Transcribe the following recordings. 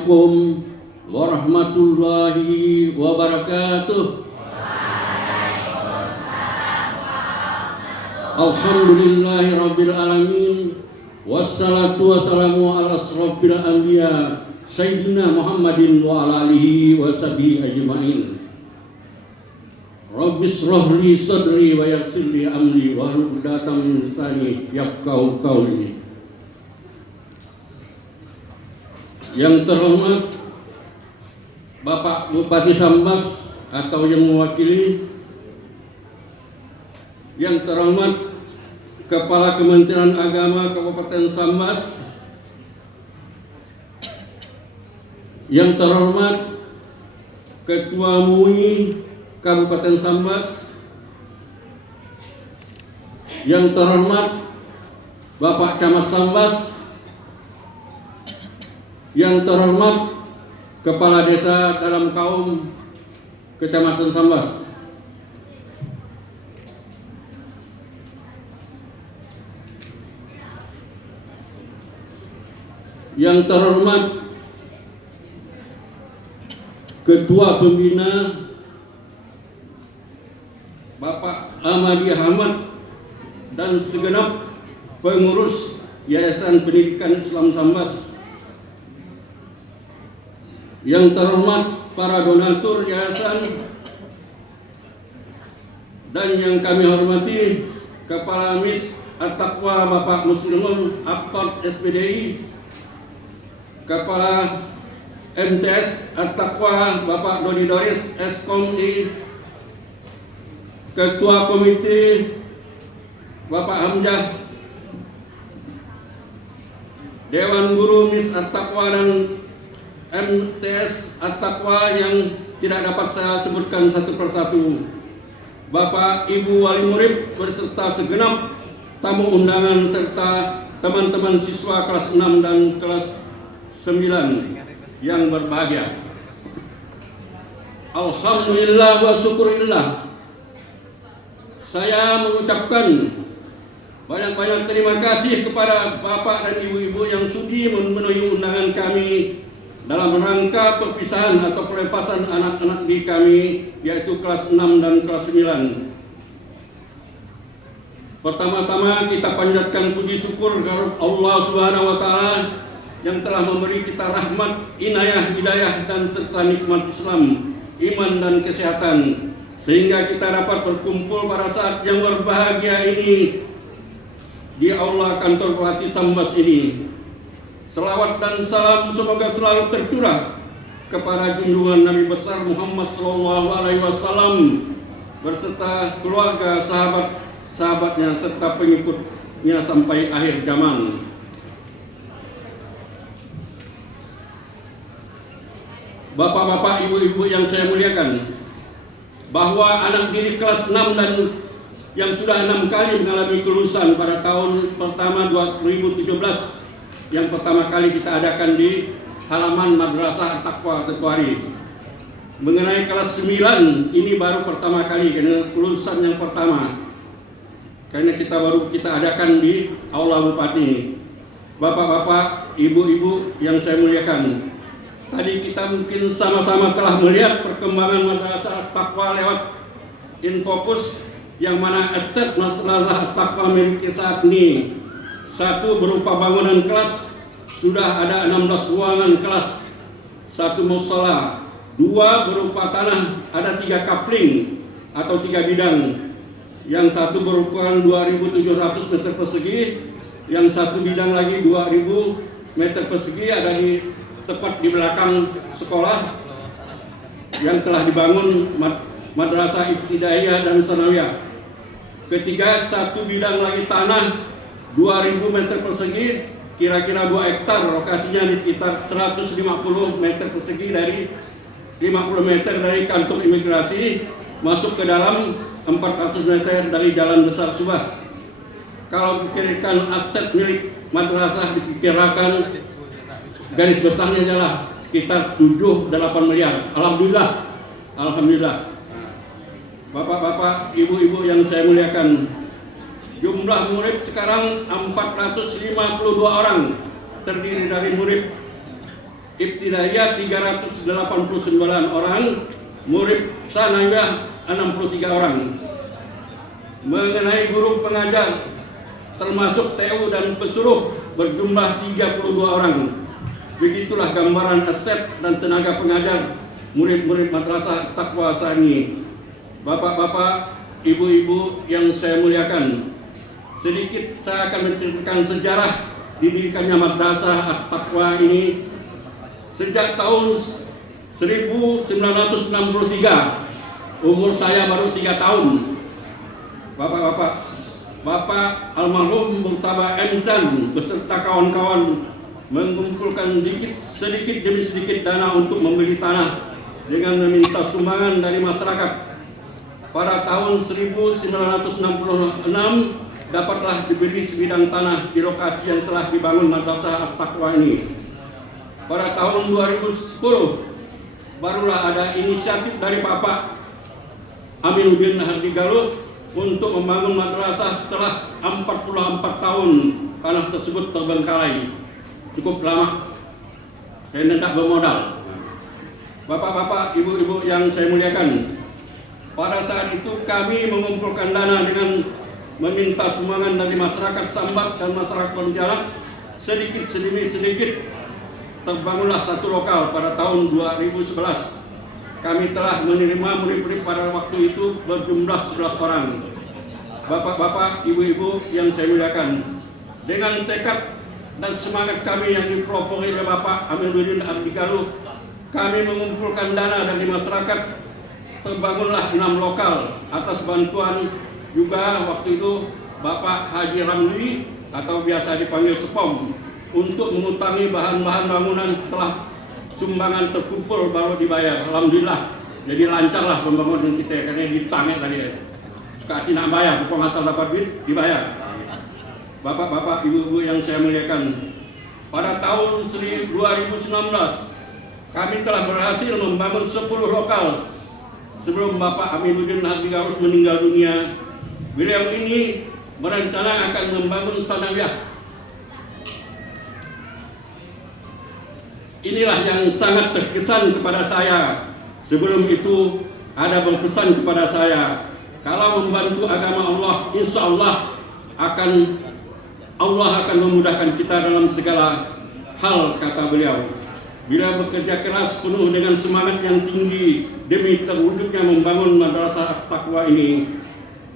Assalamualaikum warahmatullahi wabarakatuh. Alhamdulillahi rabbil alamin. Wassalatu wassalamu ala asrofil anbiya Sayyidina Muhammadin wa ala alihi wa sahbihi ajma'in. Rabbis rohli sadri wa yassirli amri wa hlul 'uqdatam min lisani yafqahu qawli. Yang terhormat Bapak Bupati Sambas atau yang mewakili, yang terhormat Kepala Kementerian Agama Kabupaten Sambas, yang terhormat Ketua MUI Kabupaten Sambas, yang terhormat Bapak Camat Sambas, yang terhormat Kepala Desa dalam Kaum Kecamatan Sambas, yang terhormat Ketua Pembina Bapak Ahmadi Ahmad dan segenap pengurus Yayasan Pendidikan Islam Sambas, yang terhormat para donatur yayasan, dan yang kami hormati Kepala MIS At-Taqwa Bapak Muslimun Abtod SPDI, Kepala MTS At-Taqwa Bapak Dodi Doris SKOMI, Ketua Komite Bapak Hamzah, Dewan Guru MIS At-Taqwa dan MTS At-Taqwa yang tidak dapat saya sebutkan satu persatu, Bapak Ibu Wali Murid beserta segenap tamu undangan serta teman-teman siswa kelas 6 dan kelas 9 yang berbahagia. Alhamdulillah wa syukurillah, saya mengucapkan banyak-banyak terima kasih kepada Bapak dan Ibu-ibu yang sudi memenuhi undangan kami dalam rangka perpisahan atau pelepasan anak-anak di kami, yaitu kelas 6 dan kelas 9. Pertama-tama kita panjatkan puji syukur kepada Allah Subhanahu wa Ta'ala yang telah memberi kita rahmat, inayah, hidayah dan serta nikmat Islam, iman dan kesehatan, sehingga kita dapat berkumpul pada saat yang berbahagia ini di aula kantor Pelatih Sambas ini. Selawat dan salam semoga selalu tercurah kepada junjungan Nabi besar Muhammad SAW berserta keluarga, sahabat-sahabatnya serta pengikutnya sampai akhir zaman. Bapak-bapak, ibu-ibu yang saya muliakan, bahwa anak didik kelas 6 dan yang sudah 6 kali mengalami kelulusan pada tahun pertama 2017 yang pertama kali kita adakan di halaman Madrasah Taqwa Tetuari. Mengenai kelas 9 ini baru pertama kali karena kelulusan yang pertama, karena kita adakan di aula Bupati. Bapak-bapak, ibu-ibu yang saya muliakan, tadi kita mungkin sama-sama telah melihat perkembangan Madrasah Taqwa lewat infocus yang mana aset Madrasah Taqwa memiliki saat ini. Satu, berupa bangunan kelas, sudah ada 16 ruangan kelas, satu mushola. Dua, berupa tanah, ada 3 kapling atau 3 bidang. Yang satu berukuran 2.700 meter persegi, yang satu bidang lagi 2.000 meter persegi ada di tepat di belakang sekolah yang telah dibangun Madrasah Ibtidaiyah dan Sanawiyah. Ketiga, satu bidang lagi tanah 2.000 meter persegi, kira-kira 2 hektar, lokasinya di sekitar 150 meter persegi dari 50 meter dari kantor imigrasi masuk ke dalam 400 meter dari Jalan Besar Subah. Kalau pikirkan aset milik madrasah dipikirkan garis besarnya adalah sekitar 7-8 miliar. Alhamdulillah. Bapak-bapak, ibu-ibu yang saya muliakan, jumlah murid sekarang 452 orang, terdiri dari murid Ibtidaiyah 389 orang, murid sanawiyah 63 orang. Mengenai guru pengajar termasuk TU dan pesuruh berjumlah 32 orang. Begitulah gambaran aset dan tenaga pengajar murid-murid Madrasah Taqwa Sani. Bapak-bapak, ibu-ibu yang saya muliakan, sedikit saya akan menceritakan sejarah didirikannya Madrasah Taqwa ini. Sejak tahun 1963, umur saya baru 3 tahun. Bapak almarhum Murtaba M. Chan beserta kawan-kawan mengumpulkan sedikit demi sedikit dana untuk membeli tanah dengan meminta sumbangan dari masyarakat. Pada tahun 1966 dapatlah dibeli sebidang tanah di lokasi yang telah dibangun Madrasah Taqwa ini. Pada tahun 2010 barulah ada inisiatif dari Bapak Aminuddin Hardigaluh untuk membangun madrasah setelah 44 tahun tanah tersebut terbengkalai. Cukup lama dan tidak bermodal. Bapak-bapak, ibu-ibu yang saya muliakan, pada saat itu kami mengumpulkan dana dengan meminta sumbangan dari masyarakat Sambas dan masyarakat Pontianak. Sedikit demi sedikit terbangunlah satu lokal pada tahun 2011. Kami telah menerima murid-murid pada waktu itu berjumlah 11 orang. Bapak-bapak, ibu-ibu yang saya muliakan, dengan tekad dan semangat kami yang dipelopori oleh Bapak Aminuddin Hardigaluh, kami mengumpulkan dana dari masyarakat. Terbangunlah 6 lokal atas bantuan juga waktu itu Bapak Haji Ramli atau biasa dipanggil Sepom, untuk mengutangi bahan-bahan bangunan. Setelah sumbangan terkumpul baru dibayar. Alhamdulillah, jadi lancarlah pembangunan kita karena ditangek tadi. Suka tidak bayar, bukan asal dapat duit dibayar. Bapak-bapak, ibu-ibu yang saya muliakan, pada tahun 2019 kami telah berhasil membangun 10 lokal. Sebelum Bapak Aminuddin Hardigaluh meninggal dunia, beliau ini berencana akan membangun sanawiyah. Inilah yang sangat terkesan kepada saya. Sebelum itu ada berpesan kepada saya, kalau membantu agama Allah, insya Allah akan memudahkan kita dalam segala hal, kata beliau. Bila bekerja keras penuh dengan semangat yang tinggi demi terwujudnya membangun Madrasah Taqwa ini.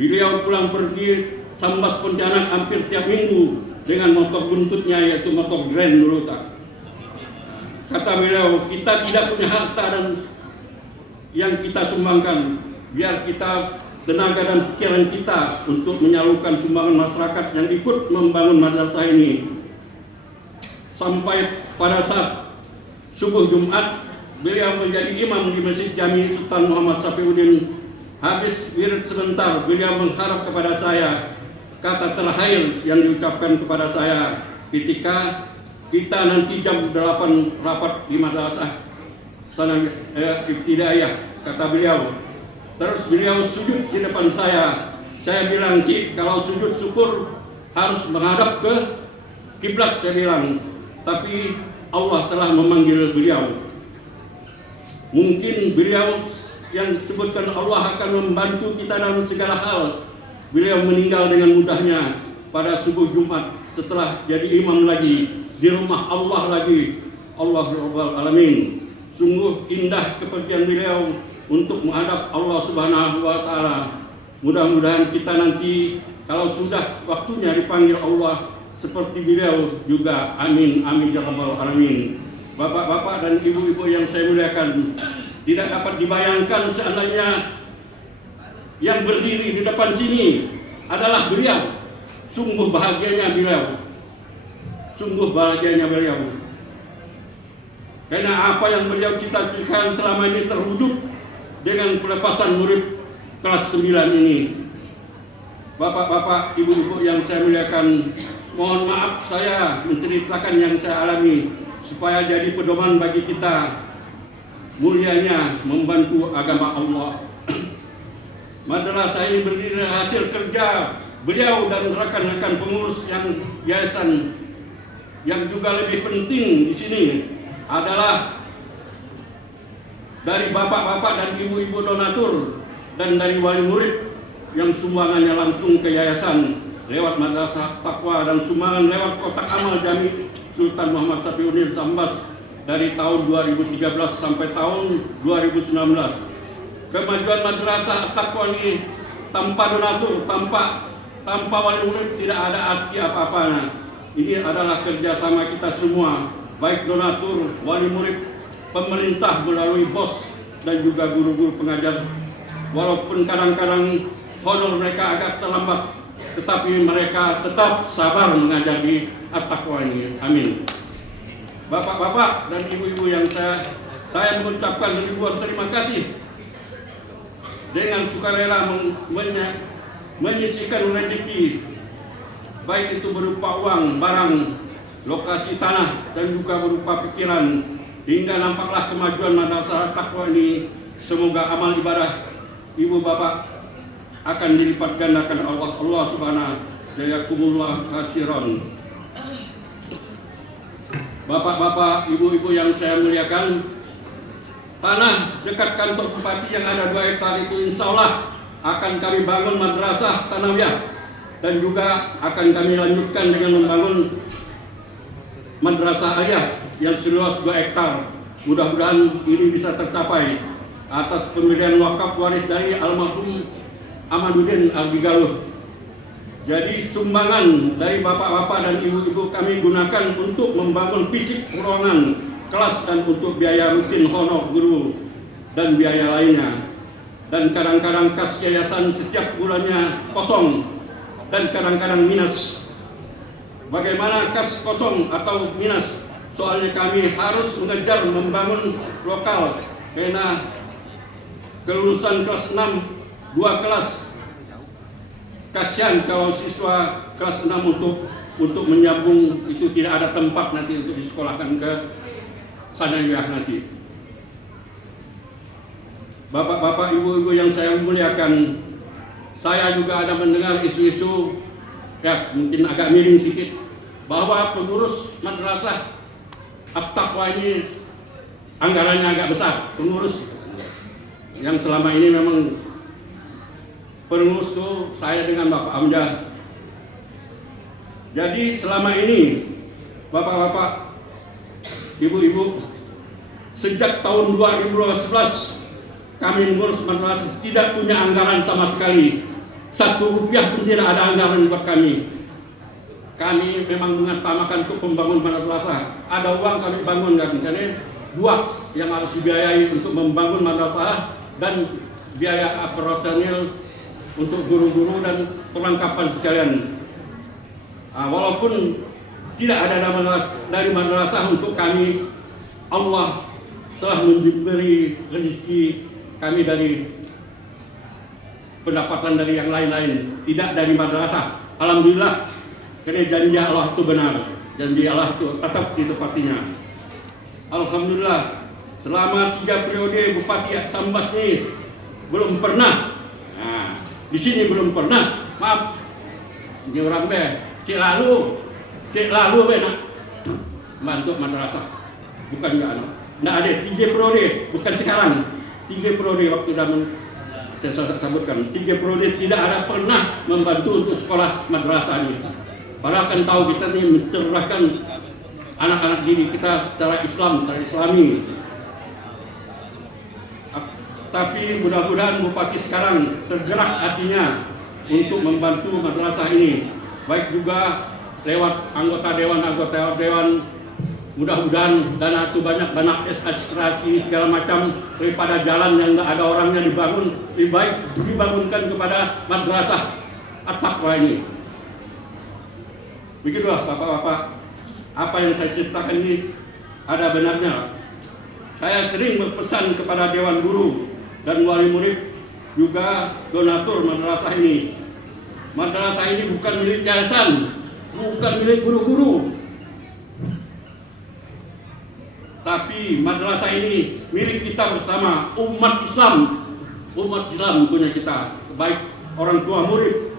Beliau pulang pergi Sambas Pontianak hampir tiap minggu dengan motor buntutnya, yaitu motor Grand dulu tak. Kata beliau, kita tidak punya harta dan yang kita sumbangkan, biar kita tenaga dan pikiran kita untuk menyalurkan sumbangan masyarakat yang ikut membangun madrasah ini. Sampai pada saat subuh Jumat, beliau menjadi imam di Masjid Jami Sultan Muhammad Safiuddin. Habis wirid sebentar, beliau mengharap kepada saya kata terakhir yang diucapkan kepada saya ketika kita nanti jam 8 rapat di madrasah Ibtidaiyah, kata beliau. Terus beliau sujud di depan saya. Saya bilang, Cik, kalau sujud syukur harus menghadap ke kiblat, saya bilang. Tapi Allah telah memanggil beliau. Mungkin beliau yang disebutkan Allah akan membantu kita dalam segala hal. Beliau meninggal dengan mudahnya pada subuh Jumat setelah jadi imam lagi di rumah Allah lagi. Allah Rabbul Alamin. Sungguh indah kepergian beliau untuk menghadap Allah Subhanahu wa Ta'ala. Mudah-mudahan kita nanti kalau sudah waktunya dipanggil Allah seperti beliau juga. Amin, amin ya Rabbul Alamin. Bapak-bapak dan ibu-ibu yang saya muliakan, tidak dapat dibayangkan seandainya yang berdiri di depan sini adalah beliau. Sungguh bahagianya beliau. Sungguh bahagianya beliau. Karena apa yang beliau cita-citakan selama ini terwujud dengan pelepasan murid kelas 9 ini. Bapak-bapak, ibu-ibu yang saya muliakan, mohon maaf saya menceritakan yang saya alami supaya jadi pedoman bagi kita mulianya membantu agama Allah. Madrasah ini berdiri dari hasil kerja beliau dan rekan-rekan pengurus yang yayasan. Yang juga lebih penting di sini adalah dari bapak-bapak dan ibu-ibu donatur dan dari wali murid yang sumbangannya langsung ke yayasan lewat Madrasah Taqwa dan sumbangan lewat kotak amal Jami Sultan Muhammad Safiuddin Sambas dari tahun 2013 sampai tahun 2019. Kemajuan Madrasah Taqwa ini tanpa donatur, tanpa wali murid tidak ada arti apa-apanya. Ini adalah kerjasama kita semua, baik donatur, wali murid, pemerintah melalui BOS dan juga guru-guru pengajar. Walaupun kadang-kadang honor mereka agak terlambat, tetapi mereka tetap sabar mengajar di At-Taqwa ini. Amin. Bapak-bapak dan ibu-ibu yang saya mengucapkan ribuan terima kasih dengan sukarela menyisihkan rezeki, baik itu berupa uang, barang, lokasi tanah, dan juga berupa pikiran, hingga nampaklah kemajuan Madrasah Taqwa ini. Semoga amal ibadah ibu bapak akan dilipat gandakan Allah Subhanahu. Jazakumullah khairan. Bapak-bapak, ibu-ibu yang saya muliakan, tanah dekat kantor bupati yang ada 2 hektar itu insya Allah akan kami bangun madrasah Thanawiyah, dan juga akan kami lanjutkan dengan membangun madrasah aliyah yang seluas 2 hektar. Mudah-mudahan ini bisa tercapai atas pemberian wakaf waris dari almarhum Amaduddin Abdigaluh. Jadi sumbangan dari bapak-bapak dan ibu-ibu kami gunakan untuk membangun fisik ruangan kelas dan untuk biaya rutin honor guru dan biaya lainnya. Dan kadang-kadang kas yayasan setiap bulannya kosong dan kadang-kadang minus. Bagaimana kas kosong atau minus? Soalnya kami harus mengejar membangun lokal karena kelulusan kelas 6 2 kelas. Kasihan kalau siswa kelas 6 untuk menyambung itu tidak ada tempat nanti untuk disekolahkan ke Thanawiyah nanti. Bapak-bapak, ibu-ibu yang saya muliakan, saya juga ada mendengar isu-isu ya mungkin agak miring sedikit bahwa pengurus madrasah At-Taqwa ini anggarannya agak besar. Pengurus yang selama ini memang pengurus itu saya dengan Bapak Amjad. Jadi selama ini bapak-bapak, ibu-ibu, sejak tahun 2011 kami mengurus madrasah tidak punya anggaran sama sekali. 1 rupiah pun tidak ada anggaran buat kami. Kami memang mengutamakan untuk membangun madrasah. Ada uang kami bangun kan, karena 2 yang harus dibiayai untuk membangun madrasah dan biaya operasional untuk guru-guru dan perlengkapan sekalian. Walaupun tidak ada dari madrasah untuk kami, Allah telah memberi rezeki kami dari pendapatan dari yang lain-lain, tidak dari madrasah. Alhamdulillah, karena janji Allah itu benar, janji Allah itu tetap ditepatinya. Alhamdulillah, selama 3 periode Bupati Sambas ini belum pernah. Di sini belum pernah, maaf, ini orang cek lalu nak bantu madrasah, bukan enggak ada 3 periode, bukan sekarang, 3 periode waktu zaman saya sebutkan, 3 periode tidak ada pernah membantu untuk sekolah madrasah ini. Padahal kan tahu kita ini mencerahkan anak-anak didik kita secara Islam, secara Islami. Tapi mudah-mudahan Bupati sekarang tergerak hatinya untuk membantu madrasah ini, baik juga lewat anggota dewan. Mudah-mudahan dana itu banyak, dana administrasi segala macam, daripada jalan yang nggak ada orangnya dibangun, lebih baik dibangunkan kepada madrasah At-Taqwa ini. Begitulah bapak-bapak, apa yang saya ceritakan ini ada benarnya. Saya sering berpesan kepada dewan guru dan wali murid, juga donatur madrasah ini. Madrasah ini bukan milik yayasan, bukan milik guru-guru, tapi madrasah ini milik kita bersama, umat Islam. Umat Islam punya kita, baik orang tua murid,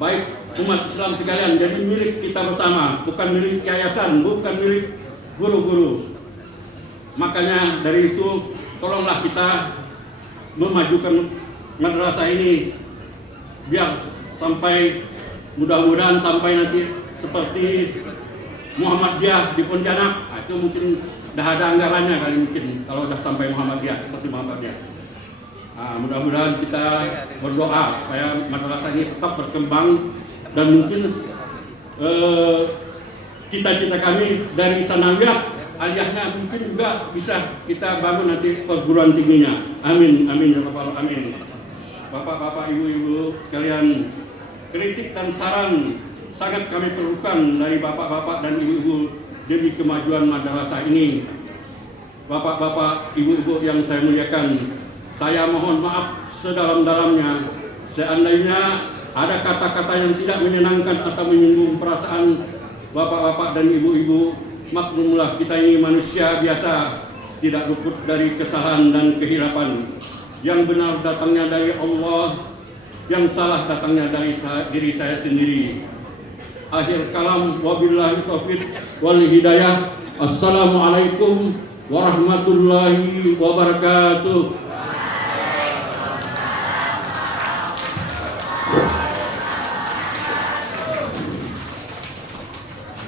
baik umat Islam sekalian. Jadi milik kita bersama, bukan milik yayasan, bukan milik guru-guru. Makanya dari itu tolonglah kita memajukan madrasah ini biar sampai mudah-mudahan sampai nanti seperti Muhammadiyah di Pontianak. Itu mungkin dah ada anggarannya kali mungkin kalau udah sampai Muhammadiyah seperti Muhammadiyah. Mudah-mudahan kita berdoa supaya madrasah ini tetap berkembang dan mungkin cita-cita kami dari sanawiyah aliyahnya mungkin juga bisa kita bangun nanti perguruan tingginya. Amin, amin ya rabbal alamin. Bapak-bapak, ibu-ibu sekalian, kritik dan saran sangat kami perlukan dari bapak-bapak dan ibu-ibu demi kemajuan madrasah ini. Bapak-bapak, ibu-ibu yang saya muliakan, saya mohon maaf sedalam-dalamnya seandainya ada kata-kata yang tidak menyenangkan atau menyinggung perasaan bapak-bapak dan ibu-ibu. Maklumlah, kita ini manusia biasa, tidak luput dari kesalahan dan kehilapan. Yang benar datangnya dari Allah, yang salah datangnya dari diri saya sendiri. Akhir kalam, wabillahi taufiq wal hidayah. Assalamualaikum warahmatullahi wabarakatuh.